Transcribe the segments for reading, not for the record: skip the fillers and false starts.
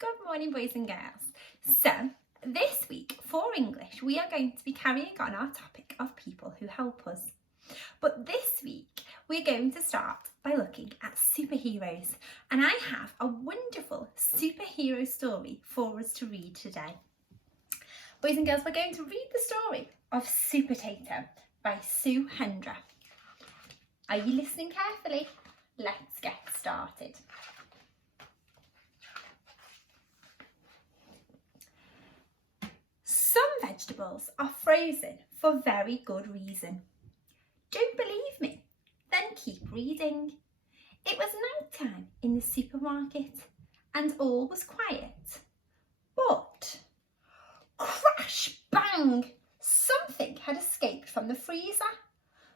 Good morning, boys and girls. So, this week for English, we are going to be carrying on our topic of people who help us. But this week, we're going to start by looking at superheroes. And I have a wonderful superhero story for us to read today. Boys and girls, we're going to read the story of Supertato by Sue Hendra. Are you listening carefully? Let's get started. Some vegetables are frozen for very good reason. Don't believe me? Then keep reading. It was night time in the supermarket and all was quiet. But, crash, bang, something had escaped from the freezer.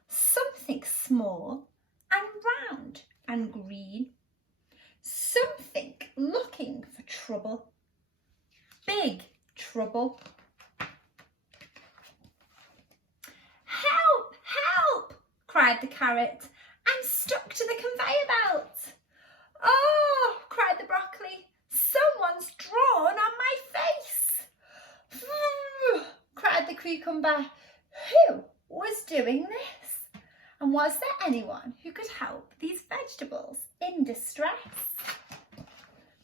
Something small and round and green. Something looking for trouble. Big trouble. Help! Help! Cried the carrot. I'm stuck to the conveyor belt. Oh! Cried the broccoli. Someone's drawn on my face. Cried the cucumber. Who was doing this? And was there anyone who could help these vegetables in distress?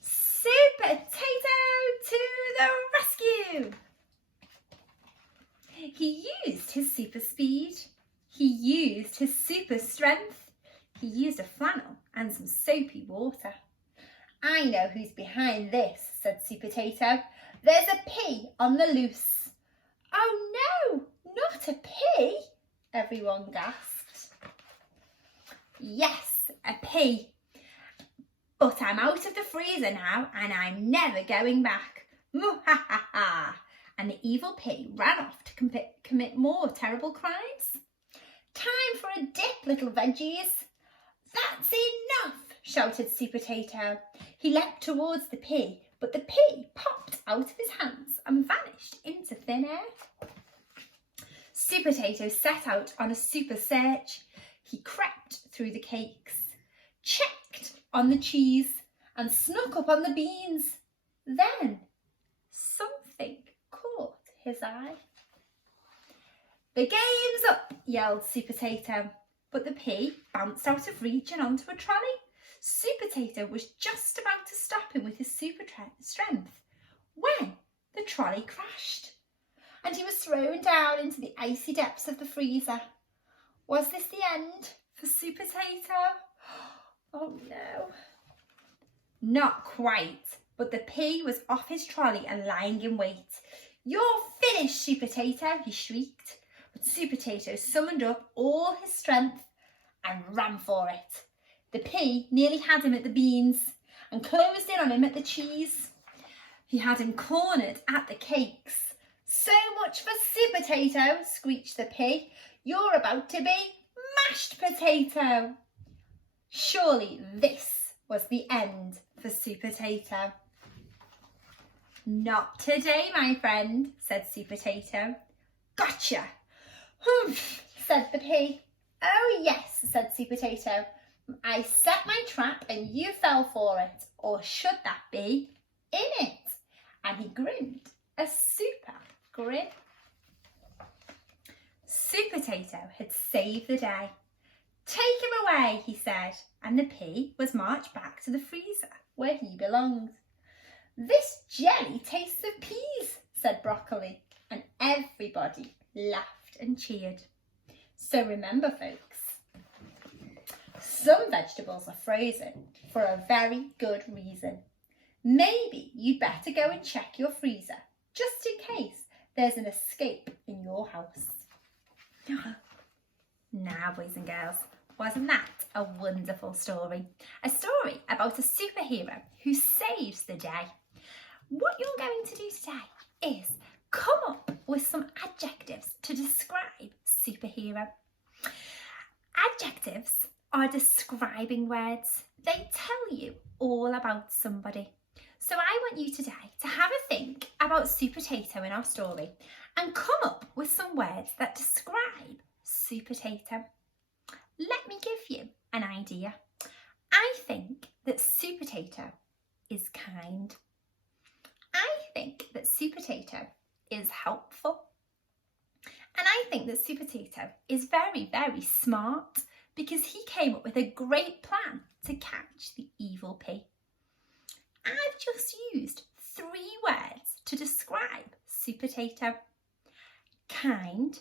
Supertato to the rescue! He used his super speed. He used his super strength. He used a flannel and some soapy water. I know who's behind this, said Supertato. There's a pea on the loose. Oh no, not a pea, everyone gasped. Yes, a pea. But I'm out of the freezer now and I'm never going back. Moo-ha-ha-ha. And the evil pea ran off to commit more terrible crimes. Time for a dip, little veggies. That's enough, shouted Supertato. He leapt towards the pea, but the pea popped out of his hands and vanished into thin air. Supertato set out on a super search. He crept through the cakes, checked on the cheese, and snuck up on the beans. Then something caught his eye. The game's up, yelled Supertato, but the pea bounced out of reach and onto a trolley. Supertato was just about to stop him with his super strength when the trolley crashed and he was thrown down into the icy depths of the freezer. Was this the end for Supertato? Oh no. Not quite, but the pea was off his trolley and lying in wait. You're finished, Supertato, he shrieked. But Supertato summoned up all his strength and ran for it. The pea nearly had him at the beans and closed in on him at the cheese. He had him cornered at the cakes. So much for Supertato, screeched the pea. You're about to be mashed potato. Surely this was the end for Supertato. Not today, my friend, said Supertato. Gotcha. Humph, said the pea. Oh yes, said Supertato. I set my trap and you fell for it, or should that be in it? And he grinned a super grin. Supertato had saved the day. Take him away, he said, and the pea was marched back to the freezer where he belonged. This jelly tastes of peas, said Broccoli, and everybody laughed and cheered. So remember, folks, some vegetables are frozen for a very good reason. Maybe you'd better go and check your freezer, just in case there's an escape in your house. Now, boys and girls, wasn't that a wonderful story? A story about a superhero who saves the day. What you're going to do today is come up with some adjectives to describe superhero. Adjectives are describing words. They tell you all about somebody. So I want you today to have a think about Supertato in our story and come up with some words that describe Supertato. Let me give you an idea. I think that Supertato is kind. think that Supertato is helpful. And I think that Supertato is very, very smart because he came up with a great plan to catch the evil pea. I've just used 3 words to describe Supertato: kind,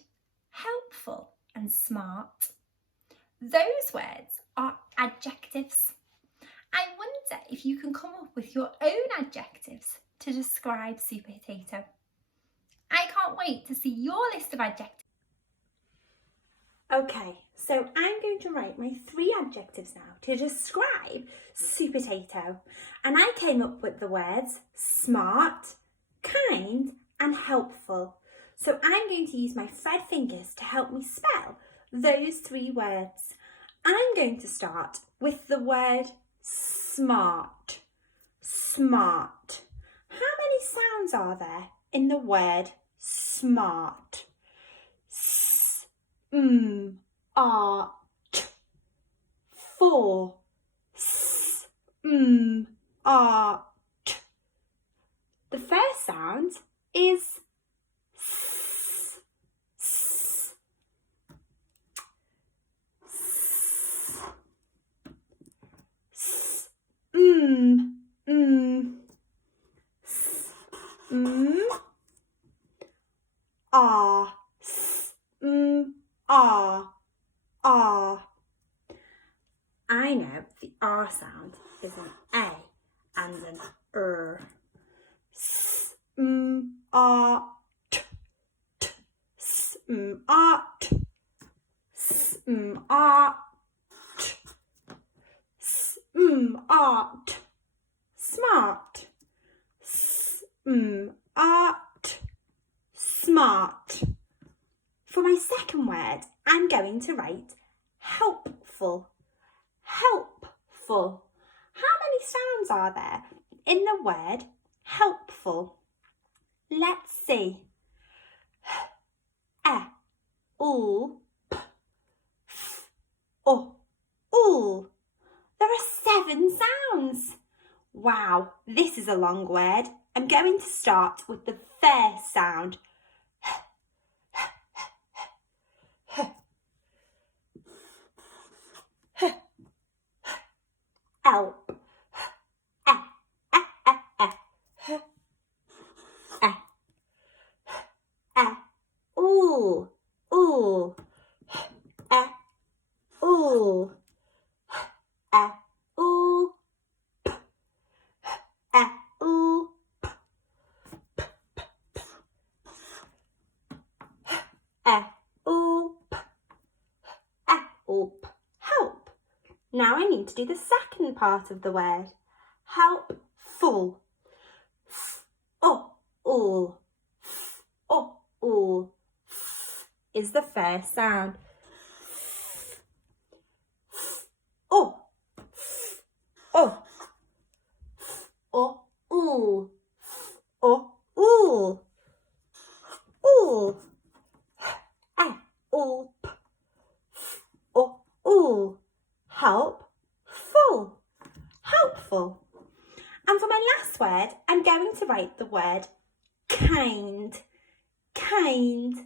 helpful and smart. Those words are adjectives. I wonder if you can come up with your own adjectives to describe Supertato. I can't wait to see your list of adjectives. Okay, so I'm going to write my 3 adjectives now to describe Supertato. And I came up with the words smart, kind and helpful. So I'm going to use my thread fingers to help me spell those 3 words. I'm going to start with the word smart. Smart. How many sounds are there in the word smart? Art. 4. Art. The first sound is s. I know the R sound is an A and an Smart. Smart. Smart. Smart. Smart. Smart. Smart. For my second word, I'm going to write helpful. Helpful. How many sounds are there in the word helpful? Let's see. There are 7 sounds. Wow, this is a long word. I'm going to start with the first sound. Help. Help. Now I need to do the second part of the word. Helpful. Is the first sound. Helpful. Helpful. And for my last word, I'm going to write the word kind. Kind.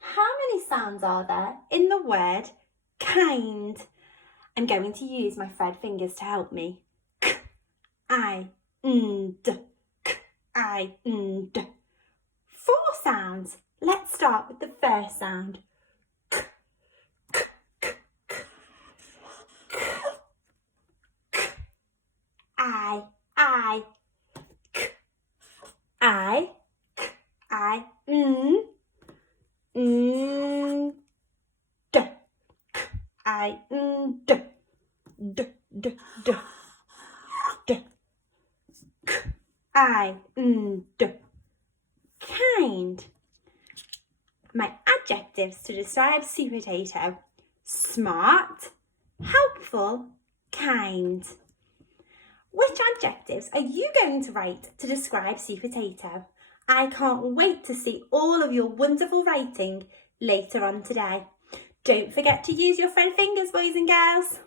How many sounds are there in the word kind? I'm going to use my thread fingers to help me. K-I-N-D. K-I-N-D. 4 sounds. Let's start with the first sound. Kind. My adjectives to describe Supertato: smart, helpful, kind. Which adjectives are you going to write to describe Supertato? I can't wait to see all of your wonderful writing later on today. Don't forget to use your thread fingers, boys and girls.